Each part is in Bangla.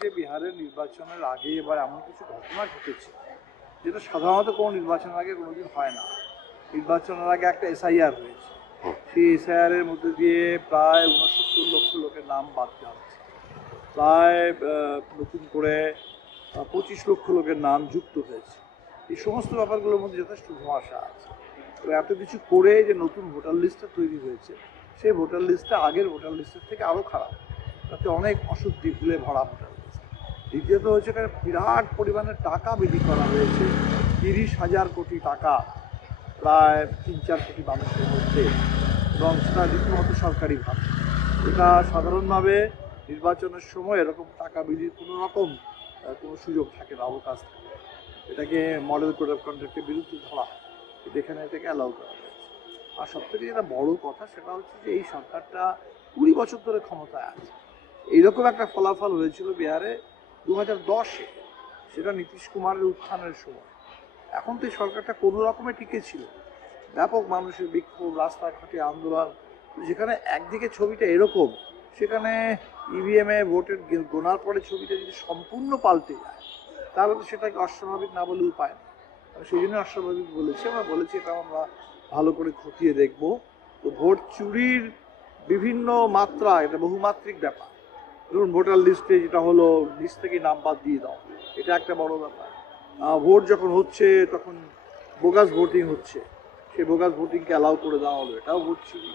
যে বিহারের নির্বাচনের আগে এবার এমন কিছু ঘটনা ঘটেছে যেটা সাধারণত কোনো নির্বাচনের আগে কোনোদিন হয় না। নির্বাচনের আগে একটা এসআইআর হয়েছে, সেই এসআইআর এর মধ্যে দিয়ে প্রায় 69 লক্ষ লোকের নাম বাদ দেওয়া হয়েছে, প্রায় নতুন করে 25 লক্ষ লোকের নাম যুক্ত হয়েছে। এই সমস্ত ব্যাপারগুলোর মধ্যে যথেষ্ট ধোঁয়াশা আছে। তো এত কিছু করে যে নতুন ভোটার লিস্টটা তৈরি হয়েছে, সেই ভোটার লিস্টটা আগের ভোটার লিস্টের থেকে আরও খারাপ, তাতে অনেক অশুদ্ধি ভুলে ভরা ভোটার লিস্ট। দ্বিতীয়ত হচ্ছে এখানে বিরাট পরিমাণে টাকা বিলি করা হয়েছে, 30,000 কোটি টাকা প্রায় 3-4 কোটি মানুষের মধ্যে, এবং সেটা রীতিমতো সরকারিভাবে। এটা সাধারণভাবে নির্বাচনের সময় এরকম টাকা বিলির কোনো সুযোগ থাকে না, অবকাশ থাকে না। এটাকে মডেল কোড অফ কন্ডাক্টের বিরুদ্ধে ধরা হয়, কিন্তু এখানে এটাকে অ্যালাউ করা হয়েছে। আর সবথেকে যেটা বড় কথা সেটা হচ্ছে যে এই সরকারটা 20 বছর ধরে ক্ষমতায় আছে। এইরকম একটা ফলাফল হয়েছিল বিহারে 2010-এ, সেটা নীতিশ কুমারের উত্থানের সময়। এখন তো এই সরকারটা কোনো রকমে টিকে ছিল, ব্যাপক মানুষের বিক্ষোভ, রাস্তাঘাটে আন্দোলন। যেখানে একদিকে ছবিটা এরকম, সেখানে ইভিএমে ভোটের গোনার পরে ছবিটা যদি সম্পূর্ণ পাল্টে যায়, তাহলে তো সেটাকে অস্বাভাবিক না বলে উপায় নেই। সেই জন্য অস্বাভাবিক বলেছি, আমরা বলেছি এটা আমরা ভালো করে খতিয়ে দেখব। তো ভোট চুরির বিভিন্ন মাত্রা, এটা বহুমাত্রিক ব্যাপার। ধরুন ভোটার লিস্টে যেটা হলো, লিস্ট থেকে নাম বাদ দিয়ে দাও, এটা একটা বড় ব্যাপার। ভোট যখন হচ্ছে তখন বোগাস ভোটিং হচ্ছে, সেই বোগাস ভোটিংকে অ্যালাউ করে দেওয়া হলো, এটাও ভোট চুরি।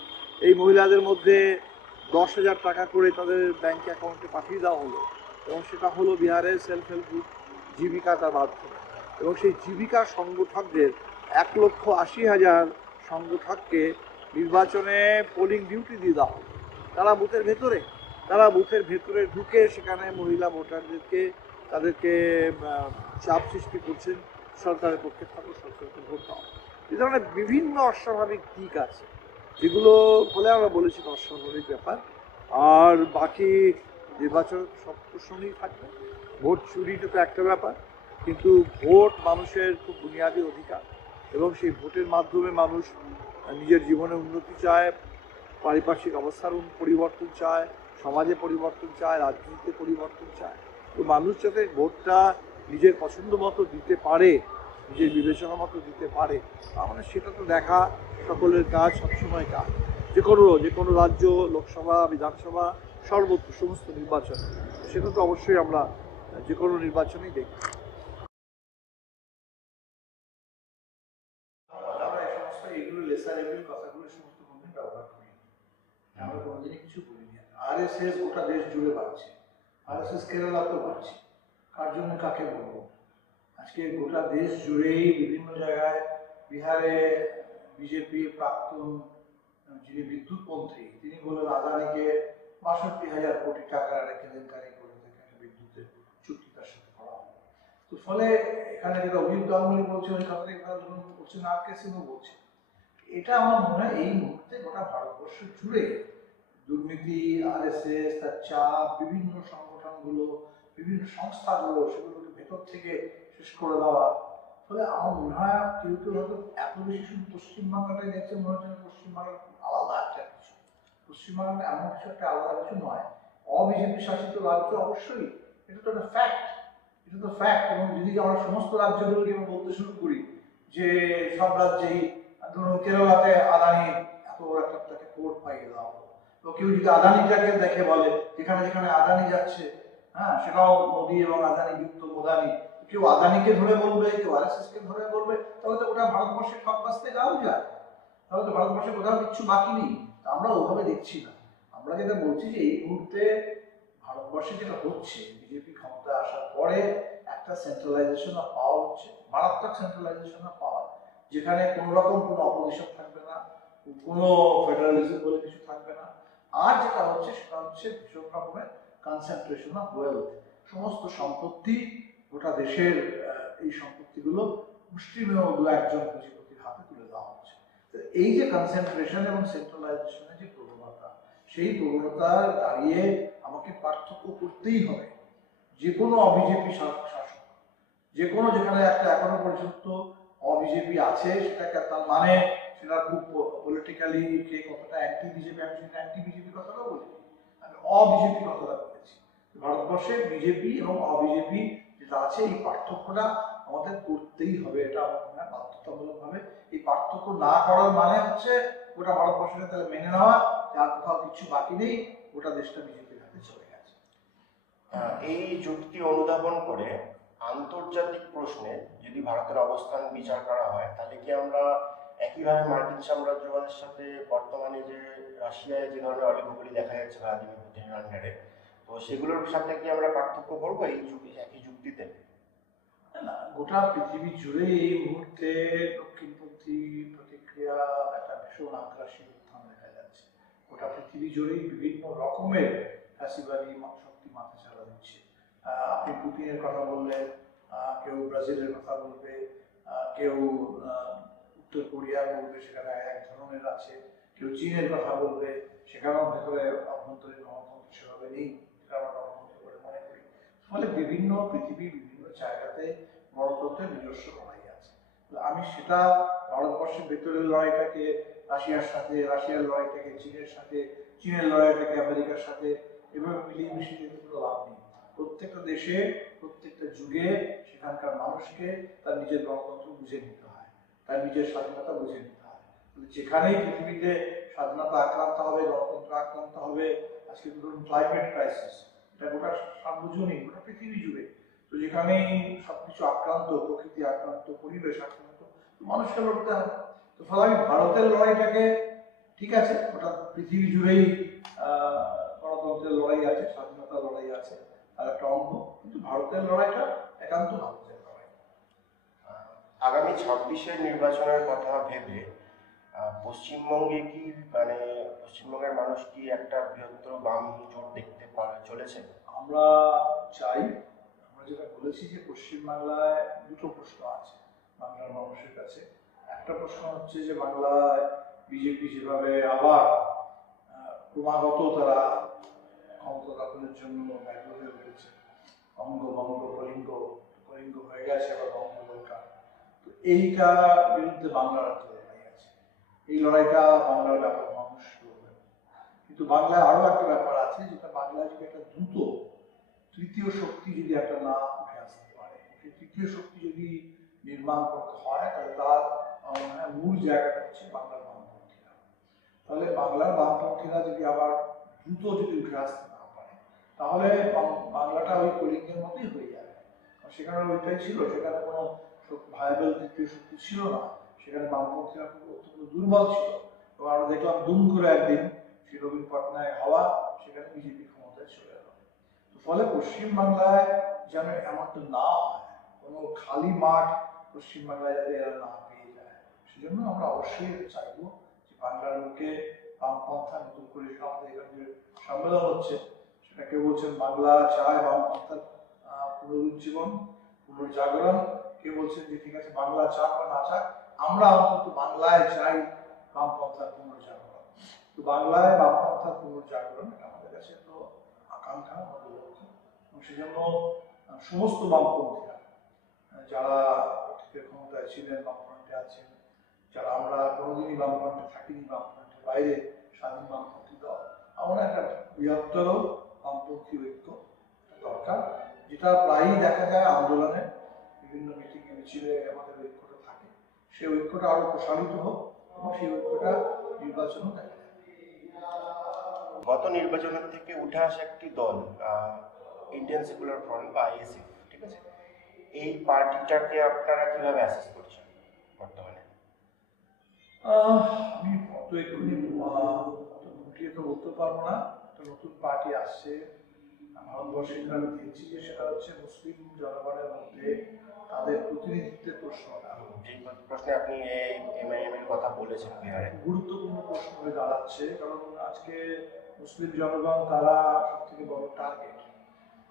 এই মহিলাদের মধ্যে 10,000 টাকা করে তাদের ব্যাংক অ্যাকাউন্টে পাঠিয়ে দেওয়া হলো, এবং সেটা হলো বিহারের সেলফ হেল্প গ্রুপ জীবিকাটার মাধ্যমে। এবং সেই জীবিকা সংগঠকদের 1,80,000 সংগঠককে নির্বাচনে পোলিং ডিউটি দিয়ে দেওয়া হলো। তারা বুথের ভেতরে ঢুকে সেখানে মহিলা ভোটারদেরকে তাদেরকে চাপ সৃষ্টি করছেন, সরকারের পক্ষে থাকো, সরকারকে ভোট দাও। এই ধরনের বিভিন্ন অস্বাভাবিক দিক আছে, যেগুলো বলে আমরা বলেছি অস্বাভাবিক ব্যাপার। আর বাকি নির্বাচন সব প্রশ্নই থাকবে। ভোট চুরিটা তো একটা ব্যাপার, কিন্তু ভোট মানুষের খুব বুনিয়াদী অধিকার, এবং সেই ভোটের মাধ্যমে মানুষ নিজের জীবনে উন্নতি চায়, পারিপার্শ্বিক অবস্থার পরিবর্তন চায়, সমাজে পরিবর্তন চায়, রাজনীতিতে পরিবর্তন চায়। তো মানুষ যাতে ভোটটা নিজের পছন্দ মতো দিতে পারে, নিজের বিবেচনা মতো দিতে পারে, মানে সেটা তো দেখা সকলের কাজ, সবসময় কাজ। যে কোনো রাজ্য, লোকসভা, বিধানসভা, সর্বত্র সমস্ত নির্বাচন, সেটা তো অবশ্যই আমরা যে কোনো নির্বাচনেই দেখি। আমরা এই সমস্ত এগুলো লেসার এগুলো কথাগুলো সমস্ত কোনদিন ব্যবহার করি, আমরা কোনোদিনই কিছু বলিনি। আরএসএস গোটা দেশ জুড়ে বাড়ছে, আরএসএস কেরালাতেও বাড়ছে, কার জন্য কাকে বলবো। আজকে গোটা দেশ জুড়েই বিভিন্ন জায়গায়, বিহারে বিজেপি প্রাক্তন যিনি বিদ্যুৎ মন্ত্রী, তিনি বললেন আদানিকে 62,000 কোটি টাকার একটা কেলেঙ্কারি করে থেকে বিদ্যুতের চুক্তি তার সাথে করা হবে। তো ফলে এখানে যেটা অভিজিৎ গাঙ্গুলি বলছে, ওই কথাটাই করছেন, আর কে সিংও বলছে। এটা আমার মনে হয় এই মুহূর্তে গোটা ভারতবর্ষ জুড়ে দুর্নীতি, আরএসএস, তার চাপ, বিভিন্ন সংগঠনগুলো, বিভিন্ন সংস্থাগুলো, সেগুলোকে ভেতর থেকে শেষ করে দেওয়া। ফলে আমার মনে হয় কেউ কেউ হয়তো এত বেশি শুধু পশ্চিমবাংলাটাই দেখছে, মনে হচ্ছে পশ্চিমবাংলা আলাদা একটা কিছু। পশ্চিমবাংলা এমন কিছু একটা আলাদা কিছু নয়, অবিজেপি শাসিত রাজ্য অবশ্যই, এটা তো একটা ফ্যাক্ট, এটা তো ফ্যাক্ট। এবং যদি আমরা সমস্ত রাজ্যগুলোকে বলতে শুরু করি যে সব রাজ্যেই, ধরুন কেরলাতে আদানি এত বড় একটা তাকে কোর্ট পাইয়ে দেওয়া হলো, তো কেউ যদি আদানিটাকে দেখে বলে, যেখানে যেখানে আদানি যাচ্ছে, হ্যাঁ সেটাও মোদি এবং আদানি যুক্ত, মোদানি, কেউ আদানিকে ধরে বলবে, কেউ আরএসএস কে ধরে বলবে, তাহলে তো ওটা ভারতবর্ষে সব বাঁচতে যাও যায়, তাহলে তো ভারতবর্ষে কোথাও কিচ্ছু বাকি নেই। আমরা ওভাবে দেখছি না। আমরা যেটা বলছি যে এই মুহূর্তে ভারতবর্ষে যেটা হচ্ছে, বিজেপি ক্ষমতায় আসার পরে একটা সেন্ট্রালাইজেশন অফ পাওয়ার হচ্ছে, মারাত্মক সেন্ট্রালাইজেশন অফ পাওয়ার, যেখানে কোনো রকম কোনো অপোজিশন থাকবে না, কোনো ফেডারালিজম বলে কিছু থাকবে না। আর যেটা হচ্ছে সেটা হচ্ছে ভীষণ রকমের কনসেন্ট্রেশন অফ ওয়েলথ, সমস্ত সম্পত্তি, গোটা দেশের এই সম্পত্তিগুলো মুষ্টিমেয় দু একজন পুঁজিপতির হাতে তুলে দেওয়া হচ্ছে। এই যে কনসেন্ট্রেশন এবং সেন্ট্রালাইজেশনের যে প্রবণতা, সেই প্রবণতা দাঁড়িয়ে আমাকে পার্থক্য করতেই হবে। যে কোনো অবিজেপি শাসক, যে কোনো যেখানে একটা এখনো পর্যন্ত অবিজেপি আছে, সেটাকে তার মানে সেটা খুব পলিটিক্যালি কে কতটা অ্যান্টি বিজেপি, আমি সেটা অ্যান্টি বিজেপি কথাটাও বলি, আমি অবিজেপি কথাটা বলেছি। তো ভারতবর্ষে বিজেপি এবং অবিজেপি যেটা আছে এই পার্থক্যটা আমাদের করতেই হবে, এটা আমার মনে হয় বাধ্যতামূলকভাবে। এই পার্থক্য না করার মানে হচ্ছে গোটা ভারতবর্ষকে তাহলে মেনে নেওয়া যার কোথাও কিছু বাকি নেই, গোটা দেশটা বিজেপির হাতে চলে গেছে। এই যুক্তি অনুধাবন করে আন্তর্জাতিক প্রশ্নে যদি ভারতের অবস্থান বিচার করা হয়, তাহলে কি আমরা একইভাবে মার্কিন সাম্রাজ্যবাদের সাথে বর্তমানে যে রাশিয়ায় যে ধরনের অলিগোপলি দেখা যাচ্ছে ভ্লাদিমির পুতিনের আন্ডারে, তো সেগুলোর সাথে কি আমরা পার্থক্য করবো এই একই যুক্তিতে? না, গোটা পৃথিবী জুড়ে এই মুহূর্তে দক্ষিণপন্থী প্রতিক্রিয়া একটা ভীষণ আগ্রাসী উত্থান দেখা যাচ্ছে। গোটা পৃথিবী জুড়েই বিভিন্ন রকমের ফ্যাসিবাদী শক্তি মাথা চাড়া দিচ্ছে। আপনি পুতিনের কথা বললেন, কেউ ব্রাজিলের কথা বলবে, কেউ উত্তর কোরিয়ার বলবে, সেখানে এক ধরনের আছে, কেউ চীনের কথা বলবে, সেখানেও ভেতরে অভ্যন্তরীণ গণতন্ত্র সেভাবে নেই, সেটা আমরা গণতন্ত্র করে মনে করি। ফলে বিভিন্ন পৃথিবীর বিভিন্ন জায়গাতে গণতন্ত্রের নিজস্ব লড়াই আছে। আমি সেটা ভারতবর্ষের ভেতরের লড়াইটাকে রাশিয়ার সাথে, রাশিয়ার লড়াইটাকে চীনের সাথে, চীনের লড়াইটাকে আমেরিকার সাথে এভাবে মিলিয়ে মিশিয়ে যেতে কোনো লাভ নেই। প্রত্যেকটা দেশে, প্রত্যেকটা যুগে সেখানকার মানুষকে তার নিজের গণতন্ত্র বুঝে নিতে হয়, তার নিজের স্বাধীনতা বুঝে নিতে হয়। যেখানেই পৃথিবীতে স্বাধীনতা আক্রান্ত হবে, গণতন্ত্র আক্রান্ত হবে, আজকে ধরুন ক্লাইমেট ক্রাইসিস, এটা গোটা সার্বজনীন, গোটা পৃথিবী জুড়ে, তো যেখানেই সবকিছু আক্রান্ত, প্রকৃতি আক্রান্ত, পরিবেশ আক্রান্ত, মানুষকে লড়তে হবে। তো ফলে আমি ভারতের লড়াইটাকে, ঠিক আছে গোটা পৃথিবী জুড়েই গণতন্ত্রের লড়াই আছে, স্বাধীনতার লড়াই আছে, তার একটা অঙ্গ, কিন্তু ভারতের লড়াইটা একান্ত ভারতের লড়াই। আগামী 26-এর নির্বাচনের কথা ভেবে পশ্চিমবঙ্গে কি মানে পশ্চিমবঙ্গের মানুষ কি একটা বৃহত্তর বাম জোট দেখতে চলেছে? আমরা চাই, আমরা যেটা বলেছি যে পশ্চিমবাংলায় দুটো প্রশ্ন আছে বাংলার মানুষের কাছে। একটা প্রশ্ন হচ্ছে যে বাংলায় বিজেপি যেভাবে আবার ক্রমাগত তারা ক্ষমতা দখলের জন্য ব্যর্থ হয়ে উঠেছে, অঙ্গ বঙ্গ কলিঙ্গ, কলিঙ্গ হয়ে গেছে, আবার বঙ্গ দরকার, তো এইটার বিরুদ্ধে বাংলার একটা লড়াই আছে। এই লড়াইটা বাংলার ব্যাপক মানুষ লড়বে। কিন্তু বাংলায় আরো একটা ব্যাপার আছে, যেটা বাংলায় যদি একটা দ্রুত তৃতীয় শক্তি যদি একটা না উঠে আসতে পারে, সেই তৃতীয় শক্তি যদি নির্মাণ করতে হয়, তাহলে তার মূল জায়গাটা হচ্ছে বাংলার বামপন্থীরা। তাহলে বাংলার বামপন্থীরা যদি আবার দ্রুত যদি উঠে আসতে না পারে, তাহলে বাংলাটা ওই কলিঙ্গের মতোই হয়ে যাবে। সেখানে ওইটাই ছিল, সেখানে কোনো ভায়াবল তৃতীয় শক্তি ছিল না, সেখানে বামপন্থীরা খুব অত্যন্ত দুর্বল ছিল। এবং আমরা দেখলাম দুম করে একদিন শ্রী নবীন পটনায়ক হওয়া, সেখানে বিজেপি ক্ষমতায় চলে এলো। ফলে পশ্চিমবাংলায় যেন এমনটা না হয়, কোনো খালি মাঠ পশ্চিমবাংলায় যাতে এরা না পেয়ে যায়, সেজন্য আমরা অবশ্যই চাইবো যে বাংলার লোকে বামপন্থা নতুন করে, আমাদের এখানে যে সম্মেলন হচ্ছে, সেটা কেউ বলছেন বাংলা চায় বামপন্থার পুনরুজ্জীবন, পুনর্জাগরণ, কেউ বলছেন যে ঠিক আছে বাংলা চাক বা না চাক, আমরা অন্তত বাংলায় চাই বামপন্থার পুনর্জাগরণ। তো বাংলায় বামপন্থার পুনর্জাগরণ আমাদের কাছে তো আকাঙ্ক্ষা, আমাদের লক্ষ্য, এবং সেজন্য সমস্ত বামপন্থীরা যারা ক্ষমতায় ছিলেন, বামফ্রন্টে আছেন, যারা আমরা কোনোদিনই বামফ্রন্টে থাকিনি, বামফ্রন্টের বাইরে স্বাধীন বামপন্থী দল, আমরা একটা বৃহত্তর বামপন্থী ঐক্য দরকার, যেটা প্রায়ই দেখা যায় আন্দোলনে, বিভিন্ন মিটিং মিছিলে আমাদের ঐক্যটা থাকে। সেই ঐক্যটা আরো প্রসারিত হোক এবং সেই ঐক্যটা নির্বাচনও দেখা যায়। গত নির্বাচনের থেকে উঠে আসা একটি দল ইন্ডিয়ান সেকুলার ফ্রন্ট বা আইএসএফ, ঠিক আছে, এই পার্টিটাকে আপনারা কিভাবে অ্যাসেস করছেন বর্তমানে? আমি অত এক্ষুনি গুটিয়ে তো বলতে পারবো না। একটা নতুন পার্টি আসছে ভারতবর্ষে, আমি দেখছি যে সেটা হচ্ছে মুসলিম জনগণের মধ্যে তাদের প্রতিনিধিত্বের প্রশ্নটা, যে প্রশ্নে আপনি এমআইএম এর কথা বলেছেন, বিহারে গুরুত্বপূর্ণ প্রশ্ন হয়ে দাঁড়াচ্ছে। কারণ আজকে মুসলিম জনগণ তারা সব থেকে বড় টার্গেট,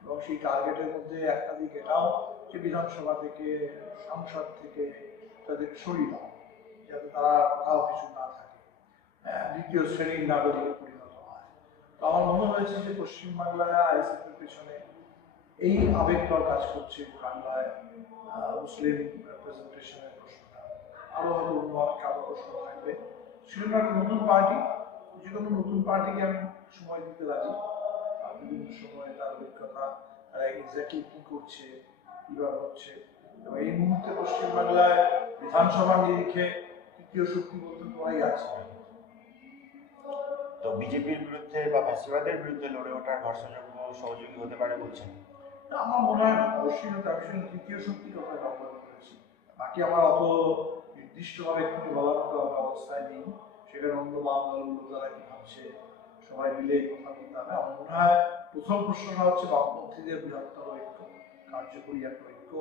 এবং সেই টার্গেটের মধ্যে একটা দিক এটাও যে বিধানসভা থেকে, সংসদ থেকে তাদের সরিয়ে দেওয়া, যাতে তারা কোথাও কিছু না থাকে, দ্বিতীয় শ্রেণীর নাগরিকে পরিণত হয়। তো আমার মনে হয়েছে যে পশ্চিমবাংলায় আইএসএফ এর পেছনে এই আবেগটাও কাজ করছে, বাংলায় মুসলিম রিপ্রেজেন্টেশনের প্রশ্নটা আরো হয়তো অন্য কারো প্রশ্ন থাকবে। সেজন্য একটা নতুন পার্টি, যে কোনো নতুন পার্টিকে আমি সময় দিতে রাজি। বিভিন্ন সময়ে তার অভিজ্ঞতা, তারা এক্স্যাক্টলি কি করছে, কিভাবে হচ্ছে। এবং এই মুহূর্তে পশ্চিমবাংলায় বিধানসভা নিরিখে তৃতীয় শক্তি বলতে তোরাই আছে। তো বিজেপির বিরুদ্ধে বা ফ্যাসিবাদের বিরুদ্ধে লড়ে ওঠার ভরসাযোগ্য সহযোগী হতে পারে বলছেন? আমার মনে হয় অবশ্যই আমি শুধু তৃতীয় শক্তি কথা ব্যবহার করেছি, বাকি আমার অত নির্দিষ্টভাবে একটু বলার মতো আমার অবস্থায় নেই। সেখানে অন্য বামদলগুলো তারা কি ভাবছে, সবাই মিলে কথা বলতে হবে। আমার মনে হয় প্রথম প্রশ্নটা হচ্ছে বামপন্থীদের বৃহত্তর ঐক্য, কার্যকরী একটা ঐক্য,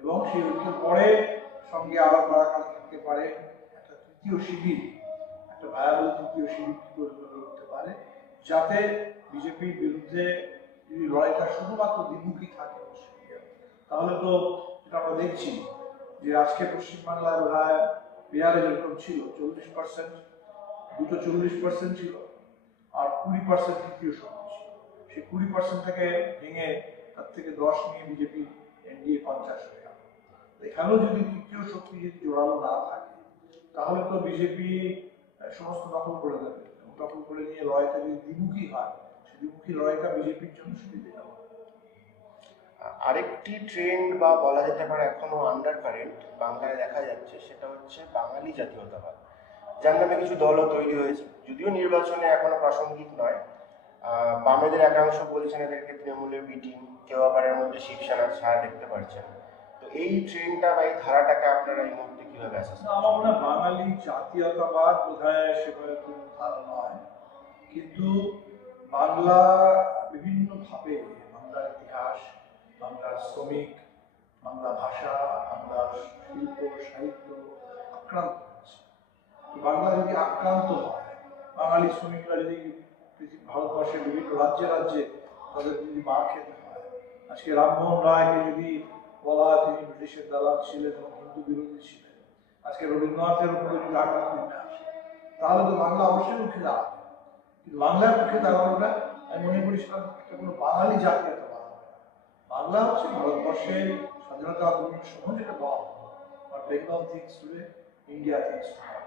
এবং সেই ঐক্যের পরে সঙ্গে আরো কারা থাকতে পারে, একটা তৃতীয় শিবির, একটা ভায়াবল তৃতীয় শিবির কি করে গড়ে উঠতে পারে, যাতে বিজেপির বিরুদ্ধে যদি লড়াইটা শুধুমাত্র দ্বিমুখী থাকে তাহলে তো যেটা আমরা দেখছি যে আজকে পশ্চিমবাংলায় বোধ হয় বিহারে যেরকম ছিল 40%, দুটো 40% ছিল, আর 20% তৃতীয় শক্তি ছিল। সেই 20%টাকে ভেঙে তার থেকে 10 নিয়ে বিজেপি এনডিএ 50 হয়ে গেল। এখানেও যদি তৃতীয় শক্তি যদি জোরালো না থাকে তাহলে তো বিজেপি সমস্ত দখল করে দেবে, দখল করে নিয়ে লড়াইটা যদি দ্বিমুখী হয়, সেই দ্বিমুখী লড়াইটা বিজেপির জন্য সুবিধা হবে। আরেকটি ট্রেন্ড বা বলা যেতে পারে এখনো আন্ডার কারেন্ট বাংলায় দেখা যাচ্ছে, সেটা হচ্ছে বাঙালি জাতীয়তাবাদ, যার নামে কিছু দলও তৈরি হয়েছে, যদিও নির্বাচনে এখনো প্রাসঙ্গিক নয়। বামেদের একাংশ বলছেন এদেরকে তৃণমূলের বিটিং, কেউ আবার এর মধ্যে শিবসেনার ছায়া দেখতে পারছেন। তো এই ট্রেন্ডটা বা এই ধারাটাকে আপনারা এই মুহূর্তে কিভাবে অ্যাসেস করছেন? আমার মনে হয় বাঙালি জাতীয়তাবাদ বোধহয় সেভাবে কোনো ধারণা নয়, কিন্তু বাংলা বিভিন্নভাবে বাংলার ইতিহাস, বাংলার শ্রমিক, বাংলা ভাষা, বাংলার শিল্প সাহিত্য আক্রান্ত হচ্ছে। বাংলা যদি আক্রান্ত হয়, বাঙালি শ্রমিকরা যদি ভারতবর্ষের বিভিন্ন রাজ্যে রাজ্যে তাদের যদি মার খেতে হয়, আজকে রামমোহন রায়কে যদি বলা হয় তিনি ব্রিটিশের দালাল ছিলেন এবং হিন্দু বিরোধী ছিলেন, আজকে রবীন্দ্রনাথের উপরে যদি আঘাত নেমে আসে, তাহলে তো বাংলা অবশ্যই মুখে দাঁড়াবে। কিন্তু বাংলার মুখে দাঁড়ানোটা আমি মনে করি সেটা কোনো বাঙালি জাতীয়তাবাদ হবে না। বাংলা হচ্ছে ভারতবর্ষের স্বাধীনতা আন্দোলনের সময় যেটা বলা হতো, Bengal things today, India things today.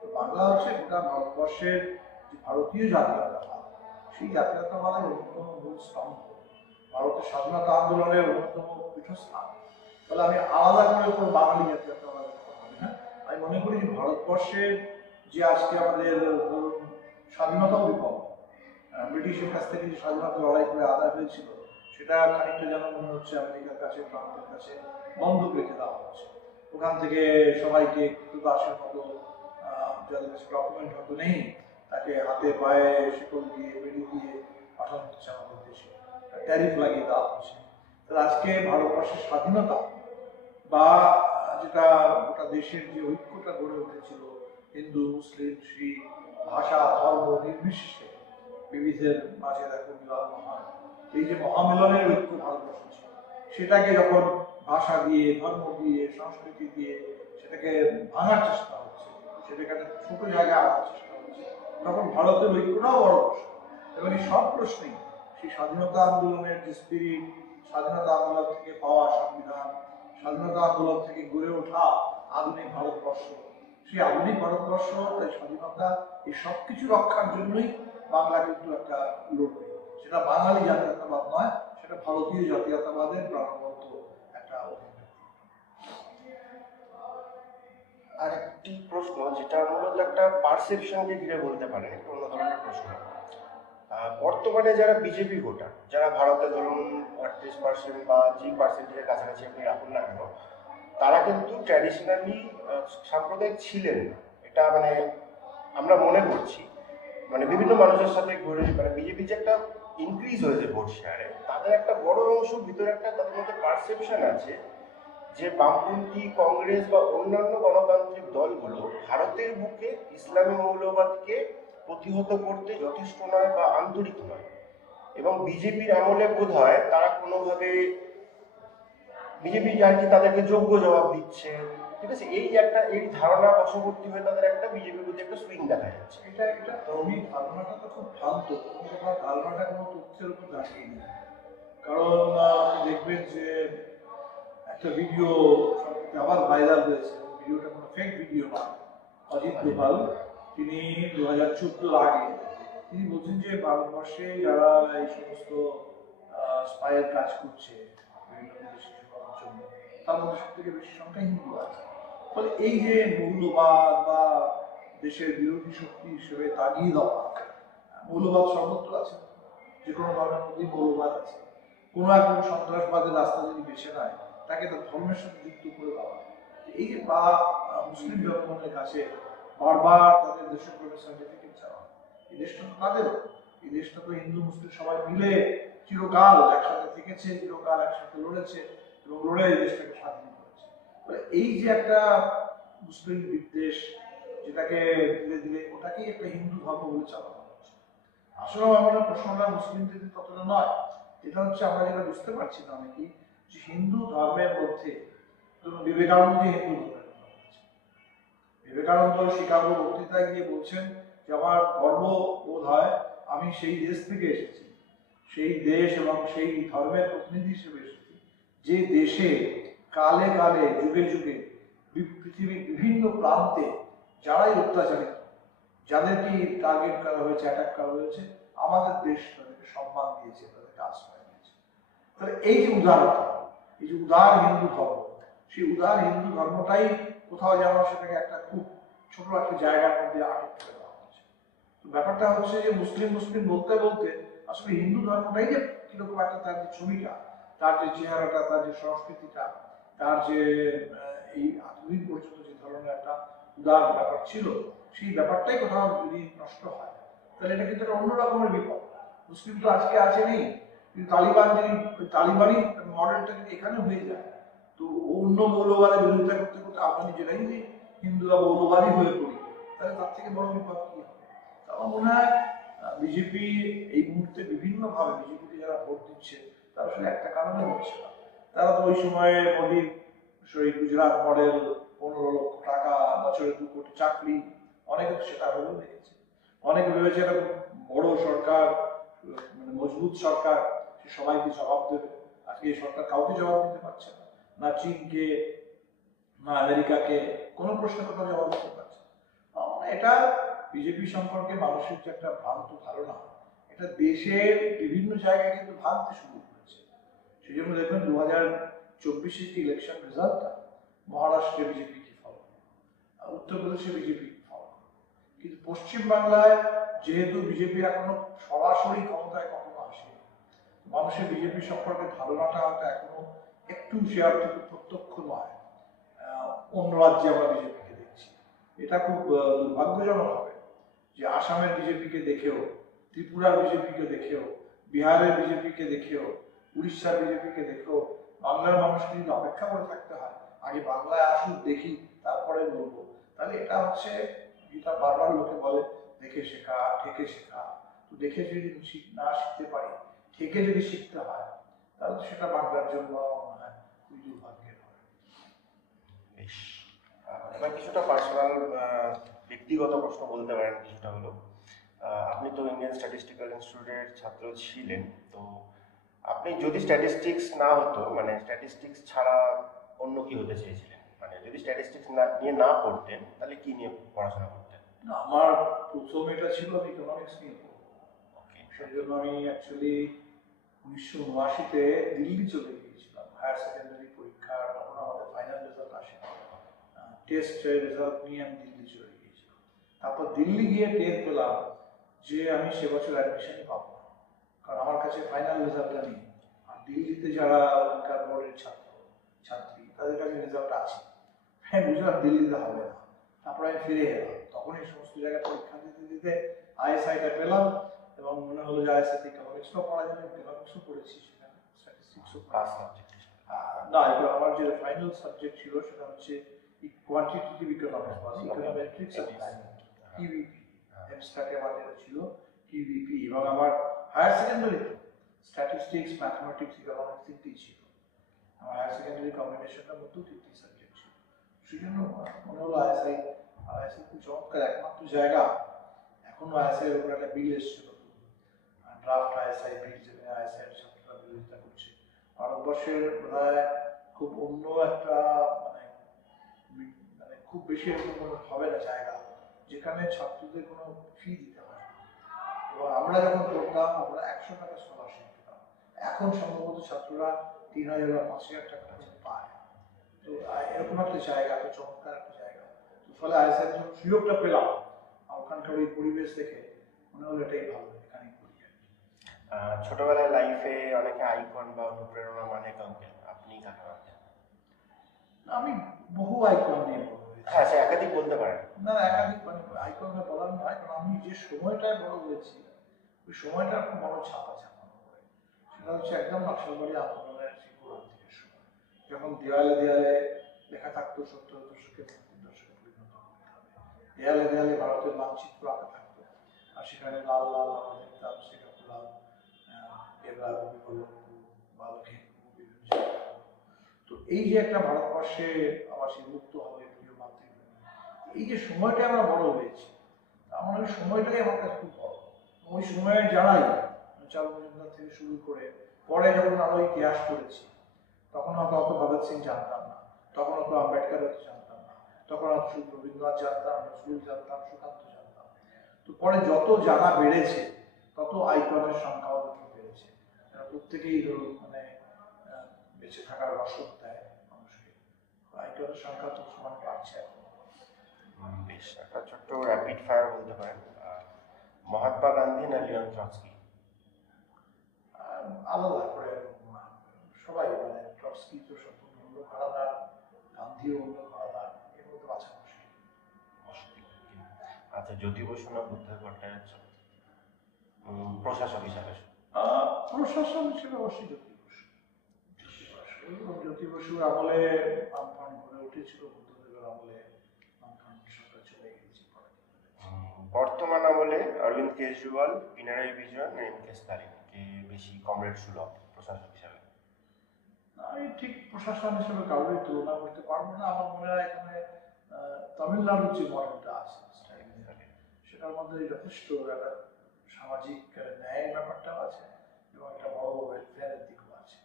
তো বাংলা হচ্ছে গোটা ভারতবর্ষের যে ভারতীয় জাতীয়তাবাদ, সেই জাতীয়তাবাদের অন্যতম মূল স্তম্ভ, ভারতের স্বাধীনতা আন্দোলনের অন্যতম পীঠস্থান। তাহলে আমি আলাদা করে কোনো বাঙালি জাতীয়তাবাদের কথা বলি না। আমি মনে করি যে ভারতবর্ষের যে আজকে আমাদের স্বাধীনতাও বিপদ, ব্রিটিশের কাছ থেকে যে স্বাধীনতা লড়াই করে আদায় হয়েছিল, সেটা খানিকটা যেন মনে হচ্ছে আমেরিকার কাছে, ট্রাম্পের কাছে বন্ধক রেখে দেওয়া হচ্ছে। ওখান থেকে সবাইকে দাসের মতো, যাদের কাছে ডকুমেন্ট হয়তো নেই, তাকে হাতে পায়ে শিকল দিয়ে বেড়ি দিয়ে পাঠানো হচ্ছে আমাদের দেশে, ট্যারিফ লাগিয়ে দেওয়া হচ্ছে। তাহলে আজকে ভারতবর্ষের স্বাধীনতা বা যেটা গোটা দেশের যে ঐক্যটা গড়ে উঠেছিল, হিন্দু মুসলিম শিখ ভাষা ধর্ম নির্বিশেষে বিবিধের মাঝে দেখো মিলন মহান, এই যে মহামিলনের ঐক্য ভারতবর্ষ ছিল, সেটাকে যখন ভাষা দিয়ে ধর্ম দিয়ে সংস্কৃতি দিয়ে সেটাকে ভাঙার চেষ্টা হচ্ছে, সেটাকে একটা ছোট জায়গায় আনার চেষ্টা হচ্ছে, তখন ভারতের ঐক্যটাও বড় প্রশ্ন। এবং এই সব প্রশ্নেই সেই স্বাধীনতা আন্দোলনের যে স্পিরিট, স্বাধীনতা আন্দোলন থেকে পাওয়া সংবিধান, স্বাধীনতা আন্দোলন থেকে গড়ে ওঠা আধুনিক ভারতবর্ষ, সেই আধুনিক ভারতবর্ষ, তাই স্বাধীনতা, এই সব কিছু রক্ষার জন্যই বাংলা কিন্তু একটা লড়বে। সেটা বাঙালি জাতীয়তাবাদ নয়, সেটা ভারতীয় জাতীয়তাবাদের প্রাণবন্ত একটা অভিব্যক্তি। আর একটি প্রশ্ন যেটা মূলত একটা পারসেপশনকে ঘিরে বলতে পারেন, একটু অন্য ধরনের প্রশ্ন। বর্তমানে যারা বিজেপি ভোটার, যারা ভারতে ধরুন 38% বা যে পার্সেন্টেজের কাছাকাছি আপনি রাখুন না কেন, তারা কিন্তু ট্র্যাডিশনালি সাম্প্রদায়িক ছিলেন না, এটা মানে আমরা মনে করছি। মানে বিভিন্ন মানুষের সাথে ঘুরে, মানে বিজেপি যে একটা ইনক্রিজ হয়েছে ভোট শেয়ারে, তাদের একটা বড় অংশ ভিতরে একটা তাদের মধ্যে পারসেপশন আছে যে বামপন্থী কংগ্রেস বা অন্যান্য গণতান্ত্রিক দলগুলো ভারতের বুকে ইসলামী মৌলবাদকে প্রতিহত করতে যথেষ্ট নয় বা আন্তরিক নয়, এবং বিজেপির আমলে বোধ হয় তারা কোনোভাবে বিজেপি আর কি তাদেরকে যোগ্য জবাব দিচ্ছে, ঠিক আছে, এই ধারণা বশবর্তী হয়ে তাদের একটা বিজেপির প্রতি একটা সুইং দেখা যাচ্ছে। এটা তুমি ধারণাটা তো খুব ভ্রান্ত, তোমার ধারণাটা কোনো তথ্যের উপর দাঁড়িয়ে নেই। কারণ আপনি দেখবেন যে একটা ভিডিও আবার ভাইরাল হয়েছে, ভিডিওটা কোনো ফেক ভিডিও না। অজিত দোভাল তিনি 2014 আগে তিনি বলছেন যে ভারতবর্ষে যারা এই সমস্ত স্পাইয়ের কাজ করছে বিভিন্ন বিদেশি করার জন্য, তার মধ্যে সব থেকে বেশি সংখ্যা হিন্দু আছে। ফলে এই যে মৌলবাদ বা দেশের বিরোধী শক্তি হিসেবে তাগিয়ে দেওয়া, মৌলবাদ সর্বত্র আছে, যে কোনো ধর্মের মধ্যেই মৌলবাদ আছে। কোনো একজন সন্ত্রাসবাদের রাস্তা যদি বেছে নেয়, তাকে তার ধর্মের সাথে যুক্ত করে দেওয়া, এই যে বা মুসলিম জনগণের কাছে বারবার তাদের দেশপ্রেমের সার্টিফিকেট চাওয়া, এই দেশটা তো তাদের, এই দেশটা তো হিন্দু মুসলিম সবাই মিলে চিরকাল একসাথে থেকেছে, চিরকাল একসাথে লড়েছে এবং লড়ে এই দেশটাকে স্বাধীন করেছে। এই যে একটা মুসলিম বিদ্বেষ, যেটাকে ধীরে ধীরে ওটাকেই একটা হিন্দু ধর্ম বলে চালানো হচ্ছে। আসলে আমরা প্রশ্নটা মুসলিমদের ততটা নয়, এটা হচ্ছে আমরা যেটা বুঝতে পারছি না অনেকেই, যে হিন্দু ধর্মের মধ্যে বিবেকানন্দ হিন্দু ধর্মের কথা বলছেন। বিবেকানন্দ শিকাগো বক্তৃতায় গিয়ে বলছেন যে আমার গর্ব বোধ হয় আমি সেই দেশ থেকে এসেছি, সেই দেশ এবং সেই ধর্মের প্রতিনিধি হিসেবে এসেছি যে দেশে কালে কালে যুগে যুগে পৃথিবীর বিভিন্ন প্রান্তে যারাই অত্যাচারিত, যাদেরকে টার্গেট করা হয়েছে, অ্যাটাক করা হয়েছে, আমাদের দেশ তাদেরকে সম্মান দিয়েছে, তাদেরকে আশ্রয় দিয়েছে। তাহলে এই যে উদারতা, এই যে উদার হিন্দু ধর্ম, সেই উদার হিন্দু ধর্মটাই কোথাও যেন সেটাকে একটা খুব ছোট একটা জায়গার মধ্যে আটক করে দেওয়া হচ্ছে। তো ব্যাপারটা হচ্ছে যে মুসলিম মুসলিম বলতে বলতে আসলে হিন্দু ধর্মটাই যে কিরকম একটা তার যে ছবিটা, তার যে চেহারাটা, তার যে সংস্কৃতিটা, তার যে এই আধুনিক পর্যন্ত যে ধরনের একটা উদার ব্যাপার ছিল, সেই ব্যাপারটাই কোথাও যদি নষ্ট হয়, তাহলে এটা কিন্তু একটা অন্য রকমের বিপদ। মুসলিম তো আজকে আছে নেই, কিন্তু তালিবান যদি তালিবানি মডেলটা যদি এখানে হয়ে যায়, তো অন্য মৌলবাদের বিরোধিতা করতে করতে আমরা নিজেরাই যদি হিন্দু বা মৌলবাদী হয়ে পড়ি, তাহলে তার থেকে বড় বিপদ কি হবে? আমার মনে হয় বিজেপি এই মুহূর্তে বিভিন্ন ভাবে বিজেপিকে যারা ভোট দিচ্ছে, তারা আসলে একটা কারণে হচ্ছে না, তারা তো ওই সময়ে মোদীর সেই গুজরাট মডেল, 15 লক্ষ টাকা বছরে 2 কোটি চাকরি, অনেকে তো সেটা হলেও দেখেছে। অনেকে ভেবেছে এটা বড় সরকার, মানে মজবুত সরকার, সে সবাইকে জবাব দেবে। আজকে এই সরকার কাউকে জবাব দিতে পারছে না, না চীনকে, না আমেরিকাকে, কোনো প্রশ্নের কথা জবাব দিতে পারছে না। এটা বিজেপি সম্পর্কে মানুষের যে একটা ভ্রান্ত ধারণা, এটা দেশের বিভিন্ন জায়গায় কিন্তু ভাবতে শুরু করেছে। সেই জন্য দেখবেন 2024 যে ইলেকশন রেজাল্টটা, মহারাষ্ট্রে বিজেপি কি ফল, উত্তরপ্রদেশে বিজেপি কি ফল, কিন্তু পশ্চিমবাংলায় যেহেতু বিজেপি এখনো সরাসরি ক্ষমতায় কখনো আসেনি, মানুষের বিজেপি সম্পর্কে ধারণাটা হয়তো এখনো একটু সে অর্থে প্রত্যক্ষ নয়। অন্য রাজ্যে আমরা বিজেপিকে দেখছি, এটা খুব দুর্ভাগ্যজনক হবে যে আসামের বিজেপিকে দেখেও, ত্রিপুরার বিজেপিকে দেখেও, বিহারের বিজেপিকে দেখেও, উড়িষ্যার বিজেপিকে দেখেও বাংলার মানুষকে যদি অপেক্ষা করে থাকতে হয় আগে বাংলায় আসুক দেখি তারপরে বলবো, তাহলে এটা হচ্ছে যেটা বারবার লোকে বলে দেখে শেখা ঠেকে শেখা। তো দেখে যদি না শিখতে পারি, ঠেকে যদি শিখতে হয়, তাহলে সেটা বাংলার জন্য খুবই দুর্ভাগ্যের হয়। এবার কিছুটা পার্সোনাল ব্যক্তিগত প্রশ্ন বলতে পারেন, কিছুটা হলো আপনি তো ইন্ডিয়ান স্ট্যাটিস্টিক্যাল ইনস্টিটিউটের ছাত্র ছিলেন, তো আপনি যদি স্ট্যাটিস্টিক্স না হতো, মানে স্ট্যাটিস্টিক্স ছাড়া অন্য কি হতে চেয়েছিলেন, মানে যদি স্ট্যাটিস্টিক্স নিয়ে না পড়তেন তাহলে কি নিয়ে পড়াশোনা করতেন? আমার প্রথম এটা ছিল আমি ইকোনমিক্স নিয়ে পড়বো, সেই জন্য আমি অ্যাকচুয়ালি 1979-তে দিল্লি চলে গিয়েছিলাম হায়ার সেকেন্ডারি পরীক্ষা, তখন আমাদের ফাইনাল রেজাল্ট আসে, টেস্ট রেজাল্ট নিয়ে আমি দিল্লি চলে গিয়েছিলাম। তারপর দিল্লি গিয়ে টের পেলাম যে আমি সে বছর অ্যাডমিশনই পাবো না, কারণ আমার কাছে ফাইনাল রেজাল্টটা নেই। আর দিল্লিতে যারা ওখানকার বোর্ডের ছাত্র ছাত্রী, তাদের কাছে রেজাল্ট আছে, হ্যাঁ বুঝলাম দিল্লিতে হবে না। তারপরে আমি ফিরে এলাম, তখন এই সমস্ত জায়গায় পরীক্ষা দিতে দিতে আইএসআইটা পেলাম এবং মনে হলো যে আইএসআইতে ইকোনমিক্সটাও পড়া যাবে, ইকোনমিক্সও পড়েছি, সেখানে স্ট্যাটিস্টিক্সও না, এবার আমার যে ফাইনাল সাবজেক্ট ছিল সেটা হচ্ছে কোয়ান্টিটেটিভ ইকোনমিক্স বা ইকোনোমেট্রিক্স এন্ড প্ল্যানিং, ইভিপি, এমস্ট্যাটে আমার যেটা ছিল ইভিপি, এবং আমার হায়ার সেকেন্ডারিতে স্ট্যাটিস্টিক্স, ম্যাথমেটিক্স, ইকোনমিক্স তিনটেই ছিল। আমার হায়ার সেকেন্ডারি কম্বিনেশনটার মধ্যেও তিনটি সাবজেক্ট ছিল, সেই জন্য মনে হলো আইএসআই খুব চমৎকার একমাত্র জায়গা। এখনো আইএসআই এর উপর একটা বিল এসেছিল, ড্রাফট আইএসআই বিল, যেখানে আইএসআই এর ছাত্ররা বিরোধিতা করছে। ভারতবর্ষের প্রায় খুব অন্য একটা মানে মানে খুব বেশি এরকম হবে না জায়গা যেখানে ছাত্রদের কোনো ফি দিতে হয়। এবং আমরা যখন পড়তাম আমরা 100 টাকা স্কলারশিপ পেতাম। এখন সম্ভবত ছাত্ররা 3,000 বা 5,000 টাকা পর্যন্ত পায়। তো এরকম একটা জায়গা, এত চমৎকার একটা জায়গা। তো ফলে আইএসআই যখন সুযোগটা পেলাম, ওখানকার ওই পরিবেশ দেখে মনে হলো এটাই ভালো, এখানেই করি। ছোটবেলায় লাইফে অনেকে আইকন বা অনুপ্রেরণা মানে কাউকে, আপনি কাকে মানতেন? আমি বহু আইকন নিয়ে বড় হয়েছি। হ্যাঁ, সে একাধিক বলতে পারেন। না, একাধিক মানে আইকনটা বলার নয়, কারণ আমি যে সময়টায় বড় হয়েছি ওই সময়টা খুব বড় ছাপা ছাপানো করে। সেটা হচ্ছে একদম নকশালবাড়ি আন্দোলনের সেই গোড়ার দিকের সময়, যখন দেওয়ালে দেওয়ালে লেখা থাকতো 70 দশকের 70 দশকে পরিণত করতে হবে। দেয়ালে দেয়ালে ভারতের মানচিত্র আঁকা থাকতো, আর সেখানে লাল লাল আমরা দেখতাম শ্রীকাকুলাম, কেরলা, বালকে, বিভিন্ন জায়গা। তো এই যে একটা ভারতবর্ষে আবার সে মুক্ত হবে প্রিয় মাতৃভূমি, এই যে সময়টা আমরা বড় হয়েছি, আমার ওই সময়টাই আমার কাছে খুব বড়। ওই সময়ে যারাই চারু মজুমদার থেকে শুরু করে পরে যখন আরো ইতিহাস পড়েছি, তখন হয়তো অত ভগৎ সিং জানতাম না, তখন অত আম্বেদকর হয়তো জানতাম না, তখন অত রবীন্দ্রনাথ জানতাম, নজরুল জানতাম, সুকান্ত জানতাম। তো পরে যত জানা বেড়েছে তত আইকনের সংখ্যাও বেড়েছে। প্রত্যেকেই ধরুন মানে বেঁচে থাকার রসদ দেয় মানুষকে। আইকনের সংখ্যা তো সমান বাড়ছে এখন। বেশ, একটা ছোট্ট র্যাপিড ফায়ার বলতে পারেন। মহাত্মা গান্ধী না লিওন ট্রটস্কি? আলাদা করে সবাই মানে ট্রটস্কি তো সম্পূর্ণ অন্য ঘরানার, গান্ধীও অন্য ঘরানার, এর মধ্যে বাছা মুশকিল। আচ্ছা, জ্যোতি বসু না বুদ্ধ ভট্টাচার্য প্রশাসক হিসাবে? প্রশাসন হিসেবে অবশ্যই জ্যোতি বসু। জ্যোতি বসুর আমলে আমফান গড়ে উঠেছিল, বুদ্ধদেবের আমলে আমফান সরকার চলে গিয়েছে। বর্তমান আমলে অরবিন্দ কেজরিওয়াল, পিনারাই বিজয়ন না এম কে স্টালিন কে বেশি কমরেড সুলভ প্রশাসক হিসাবে? আমি ঠিক প্রশাসন হিসেবে কারোরই তুলনা করতে পারবো না। আমার মনে হয় এখানে তামিলনাড়ুর যে মডেলটা আছে সেটার মধ্যে যথেষ্ট একটা সামাজিক ন্যায়ের ব্যাপারটাও আছে এবং একটা বড় ওয়েলফেয়ারের দিকও আছে।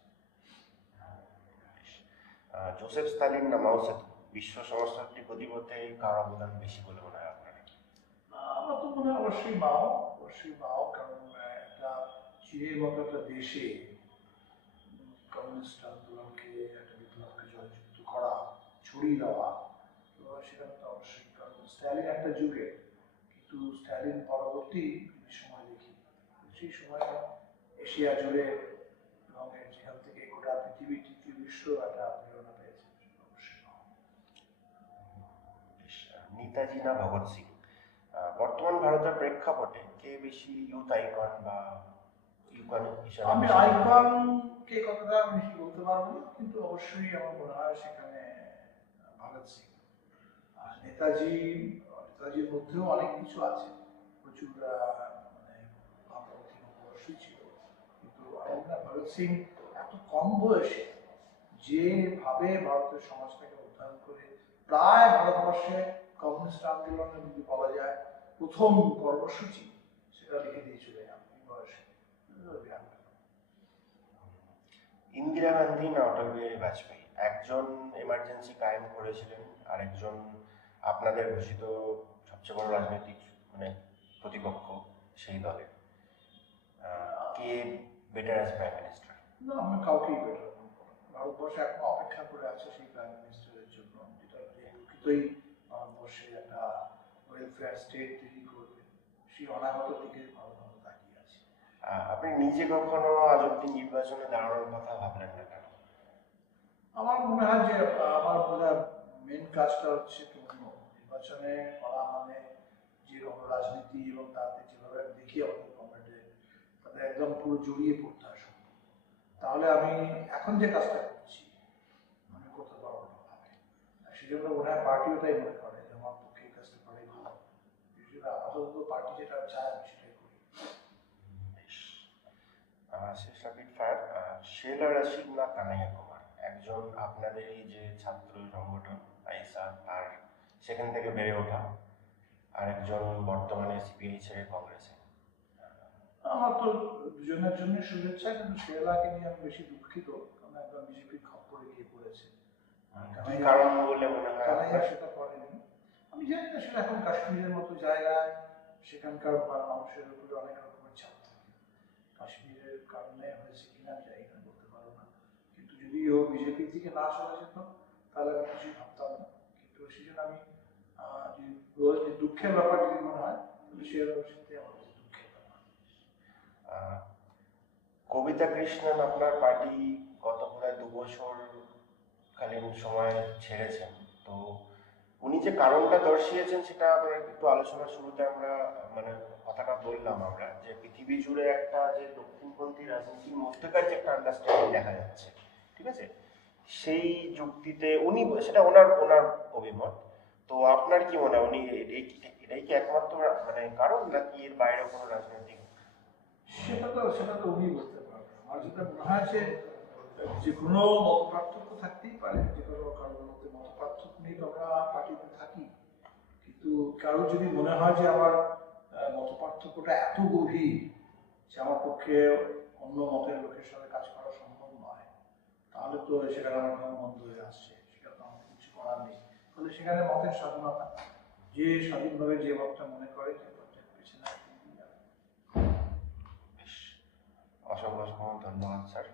জোসেফ স্টালিন না মাও সেতুং বিশ্ব সমস্যাটি গতিপথে কার অবদান বেশি বলে মনে হয় আপনার? আমার তো মনে হয় অবশ্যই মাও, কারণ একটা চীনের মতো একটা দেশে কমিউনিস্ট আন্দোলনকে, একটা বিপ্লবকে জয়যুক্ত করা, ছড়িয়ে দেওয়া, তো সেখানে তো অবশ্যই, কারণ স্ট্যালিন একটা যুগে, কিন্তু স্ট্যালিন পরবর্তী সময় দেখি সেই সময়টা এশিয়া জুড়ে এবং যেখান থেকে গোটা পৃথিবী তৃতীয় বিশ্ব একটা প্রেরণা পেয়েছে। অবশ্যই নেতাজি না ভগৎ সিং? বর্তমান ভারতের প্রেক্ষাপটে কে বেশি ইউথ আইকন বা ইউকন হিসাবে? আমি আইকন কে কথাটা বেশি বলতে পারবো না, কিন্তু অবশ্যই আমার মনে হয় সেখানে ভগৎ সিং। আর নেতাজির মধ্যেও অনেক কিছু আছে, প্রচুর মানে ভাবমূর্তি অবশ্যই ছিল, কিন্তু আমার মনে হয় ভগৎ সিং এত কম বয়সে যেভাবে ভারতের সমাজটাকে উদ্ধার করে প্রায় ভারতবর্ষে কমিউনিস্ট আন্দোলনের যদি বলা যায় প্রথম কর্মসূচি সেটা লিখে দিয়েছিল এই বয়সে। ইন্দিরা গান্ধী না অটল বিহারী বাজপেয়ী? একজন এমার্জেন্সি কায়েম করেছিলেন, আর একজন আপনাদের ঘোষিত সবচেয়ে বড় রাজনৈতিক মানে প্রতিপক্ষ সেই দলে, কে বেটার অ্যাজ প্রাইম মিনিস্টার? না, আমি কাউকেই বেটার বলবো না। ভারতবর্ষে এখন অপেক্ষা করে আছে সেই প্রাইম মিনিস্টারের জন্য, যেটা প্রকৃতই ভারতবর্ষে একটা ওয়েলফেয়ার স্টেট তৈরি করবে, সেই অনাগত দিকে ভারত তাকিয়ে আছে। আপনি নিজে কখনো আজ অব্দি নির্বাচনে দাঁড়ানোর কথা ভাবলেন না কেন? আমার মনে হয় যে আমার বোধহয় মেন কাজটা হচ্ছে নির্বাচনে করা মানে যে রাজনীতি এবং তাতে যেভাবে দেখি আমাদের গভর্নমেন্টে তাদের একদম পুরো জড়িয়ে পড়তে হয় সম্ভব, তাহলে আমি এখন যে কাজটা করছি আমি করতে পারবো না ভাবে। সেই জন্য মনে হয় পার্টিও তাই মনে করে যে আমার পক্ষে এই কাজটা করাই ভালো। আপাতত পার্টি যেটা চায় আমি সেটাই করি। শেষ রাপিড ফায়ার, শেলা রশিদ না কানাইয়া কুমার? একজন আপনাদের এই যে ছাত্র সংগঠন আইসা, আর সেখান থেকে বেড়ে ওঠা, আর একজন বর্তমানে সিপিআই ছেড়ে কংগ্রেসে। আমার তো দুজনের জন্য শুভেচ্ছা, কিন্তু শেলাকে নিয়ে আমি বেশি দুঃখিত, কারণ একদম বিজেপির খপ্পরে গিয়ে পড়েছে। কি কারণ বলে মনে হয়? কানাইয়া সেটা করেনি। আমি জানি না, সেটা এখন কাশ্মীরের মতো জায়গায় সেখানকার মানুষের উপরে অনেক রকমের কাশ্মীরের কারণে হয়েছে কিনা আমি জানি না, বলতে পারবো না। কিন্তু যদি ও বিজেপি থেকে না সরে যেত তাহলে আমি কিছুই ভাবতাম না। কিন্তু সেই জন্য আমি যদি দুঃখের ব্যাপার যদি মনে হয় তাহলে সেরকম সাথে আমার কাছে দুঃখের ব্যাপার। কবিতা কৃষ্ণন আপনার পার্টি গত প্রায় 2 বছর কালীন সময় ছেড়েছেন, তো উনি যে কারণটা দর্শিয়েছেন সেটা আমরা একটু আলোচনার শুরুতে আমরা মানে কথাটা বললাম আমরা, যে পৃথিবী জুড়ে একটা যে দক্ষিণপন্থী রাজনীতির মধ্যেকার যে একটা আন্ডারস্ট্যান্ডিং দেখা যাচ্ছে, ঠিক আছে, সেই যুক্তিতে উনি সেটা ওনার ওনার অভিমত। তো আপনার কি মনে হয় উনি এটাই কি একমাত্র মানে কারণ, নাকি এর বাইরে কোনো রাজনৈতিক? সেটা তো উনি বলতে পারবেন। আমার যেটা মনে হয় যে কোনো মত পার্থক্য থাকতেই পারে, যে কোনো কারোর মধ্যে মত পার্থক্য নিয়ে তো আমরা পার্টিতে থাকি। কিন্তু কারো যদি মনে হয় যে আমার মত পার্থক্যটা এত গভীর যে আমার পক্ষে অন্য মতের লোকের সাথে কাজ করা সম্ভব নয়, তাহলে তো সেখানে আমার ধর্ম বন্ধ হয়ে আসছে, সেটা তো আমার কিছু করার নেই। তাহলে সেখানে মতের স্বাধীনতা, যে স্বাধীনভাবে যে মতটা মনে করে যে মতের পেছনে অসংখ্য অসংখ্য ধন্যবাদ স্যার।